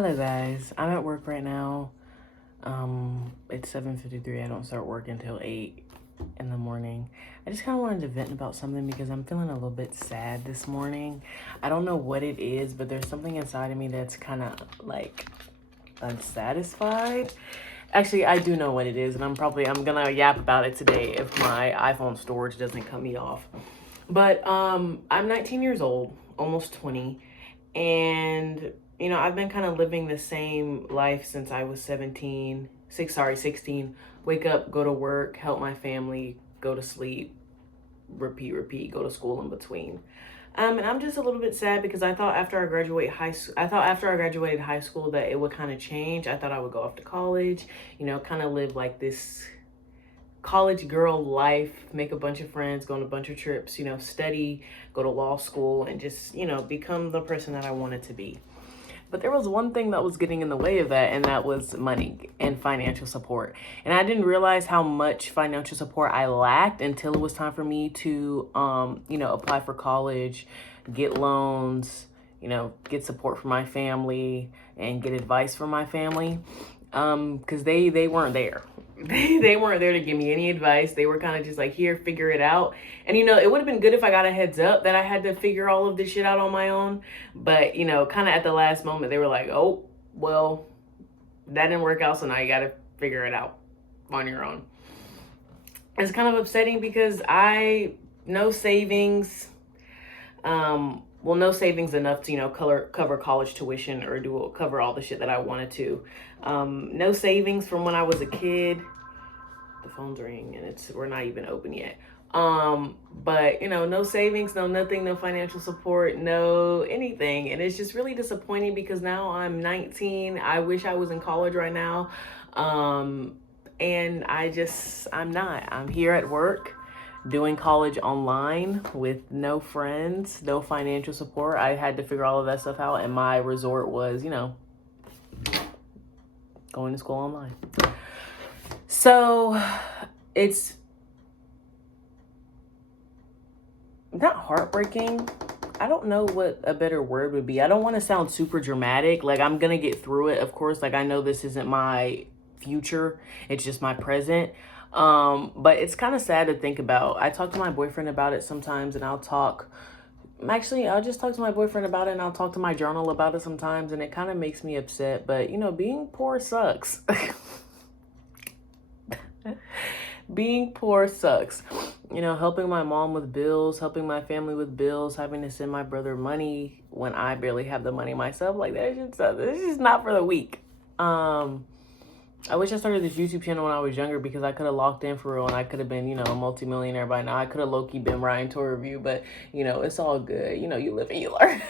Hello guys, I'm at work right now. It's 7:53. I don't start work until 8 in the morning. I just kind of wanted to vent about something because I'm feeling a little bit sad this morning. I don't know what it is, but there's something inside of me that's kind of like unsatisfied. Actually, I do know what it is, and I'm gonna yap about it today if my iPhone storage doesn't cut me off. But I'm 19 years old, almost 20, and I've been kind of living the same life since I was 16. Wake up, go to work, help my family, go to sleep, repeat, go to school in between. And I'm just a little bit sad because I thought after I graduated high school that it would kind of change. I thought I would go off to college, kind of live like this college girl life, make a bunch of friends, go on a bunch of trips, study, go to law school, and just, become the person that I wanted to be. But there was one thing that was getting in the way of that, and that was money and financial support. And I didn't realize how much financial support I lacked until it was time for me to, apply for college, get loans, get support from my family, and get advice from my family. Because they weren't there. They weren't there to give me any advice. They were kind of just like, here, figure it out. And, it would have been good if I got a heads up that I had to figure all of this shit out on my own. But, kind of at the last moment, they were like, oh, well, that didn't work out. So now you got to figure it out on your own. It's kind of upsetting because no savings, no savings enough to, cover college tuition or cover all the shit that I wanted to. No savings from when I was a kid. The phone's ringing and we're not even open yet. But no savings, no nothing, no financial support, no anything. And it's just really disappointing because now I'm 19. I wish I was in college right now. And I'm not. I'm here at work doing college online with no friends, no financial support. I had to figure all of that stuff out, and my resort was, going to school online. So it's not heartbreaking. I don't know what a better word would be. I don't want to sound super dramatic. Like, I'm going to get through it, of course. Like, I know this isn't my future. It's just my present. But it's kind of sad to think about. I talk to my boyfriend about it sometimes, and I'll just talk to my boyfriend about it, and I'll talk to my journal about it sometimes, and it kind of makes me upset. But, being poor sucks. Being poor sucks. Helping my mom with bills, helping my family with bills, having to send my brother money when I barely have the money myself. Like, this is not for the weak. I wish I started this YouTube channel when I was younger because I could have locked in for real and I could have been, a multimillionaire by now. I could have low-key been Ryan Tour Review, but, it's all good. You live and you learn.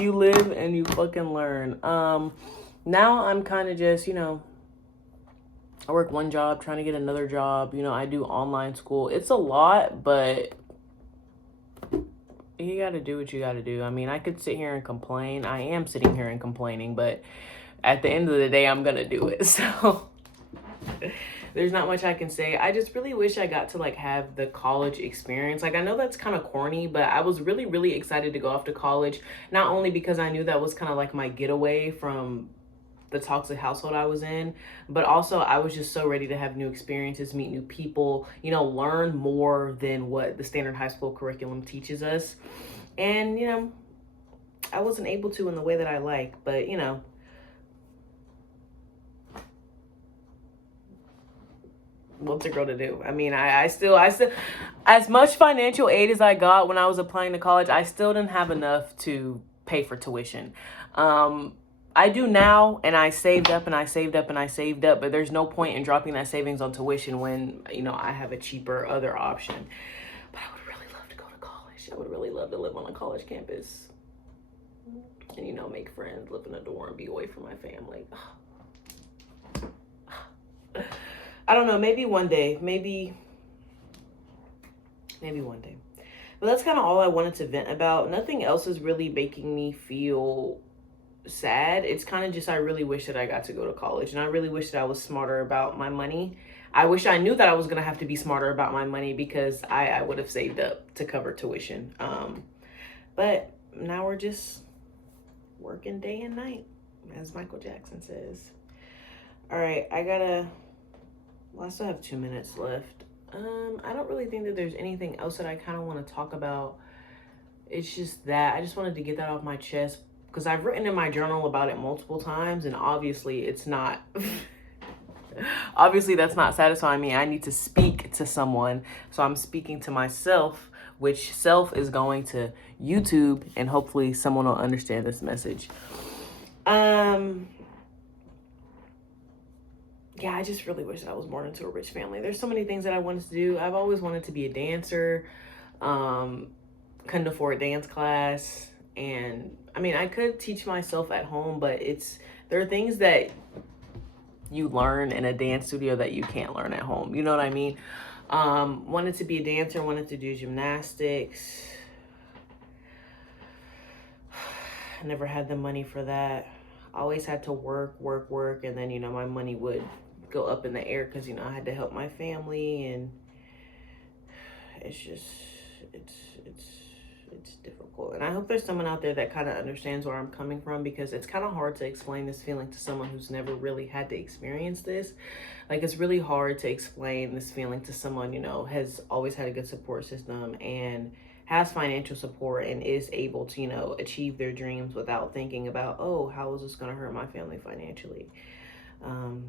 You live and you fucking learn. Now I'm kind of just, I work one job, trying to get another job. I do online school. It's a lot, but you got to do what you got to do. I mean, I could sit here and complain. I am sitting here and complaining, but at the end of the day, I'm going to do it. So there's not much I can say. I just really wish I got to have the college experience. I know that's kind of corny, but I was really, really excited to go off to college. Not only because I knew that was kind of my getaway from the toxic household I was in, but also I was just so ready to have new experiences, meet new people, learn more than what the standard high school curriculum teaches us. And, I wasn't able to in the way that I like, but, what's a girl to do? I mean, I still, as much financial aid as I got when I was applying to college, I still didn't have enough to pay for tuition. I do now, and I saved up, but there's no point in dropping that savings on tuition when, I have a cheaper other option. But I would really love to go to college. I would really love to live on a college campus and, make friends, live in a dorm, be away from my family. I don't know, maybe one day, maybe one day. But that's kind of all I wanted to vent about. Nothing else is really making me feel sad. It's kind of just, I really wish that I got to go to college, and I really wish that I was smarter about my money. I wish I knew that I was going to have to be smarter about my money because I would have saved up to cover tuition. But now we're just working day and night, as Michael Jackson says. All right, well, I still have 2 minutes left. I don't really think that there's anything else that I kind of want to talk about. It's just that I just wanted to get that off my chest because I've written in my journal about it multiple times, and obviously it's not obviously that's not satisfying me. I need to speak to someone, so I'm speaking to myself, which self is going to YouTube, and hopefully someone will understand this message. Yeah, I just really wish that I was born into a rich family. There's so many things that I wanted to do. I've always wanted to be a dancer. Couldn't afford dance class, and I mean, I could teach myself at home, but there are things that you learn in a dance studio that you can't learn at home. You know what I mean? Wanted to be a dancer, wanted to do gymnastics. I never had the money for that. Always had to work, and then, you know, my money would go up in the air because, you know, I had to help my family, and it's just, it's difficult. And I hope there's someone out there that kind of understands where I'm coming from, because it's kind of hard to explain this feeling to someone who's never really had to experience this. Like, it's really hard to explain this feeling to someone, you know, has always had a good support system and has financial support and is able to, you know, achieve their dreams without thinking about, oh, how is this going to hurt my family financially?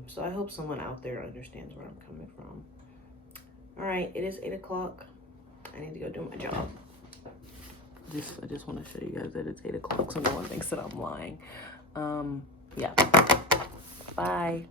So I hope someone out there understands where I'm coming from. All right, it is 8 o'clock. I need to go do my job. I just want to show you guys that it's 8 o'clock, so no one thinks that I'm lying. Yeah. Bye.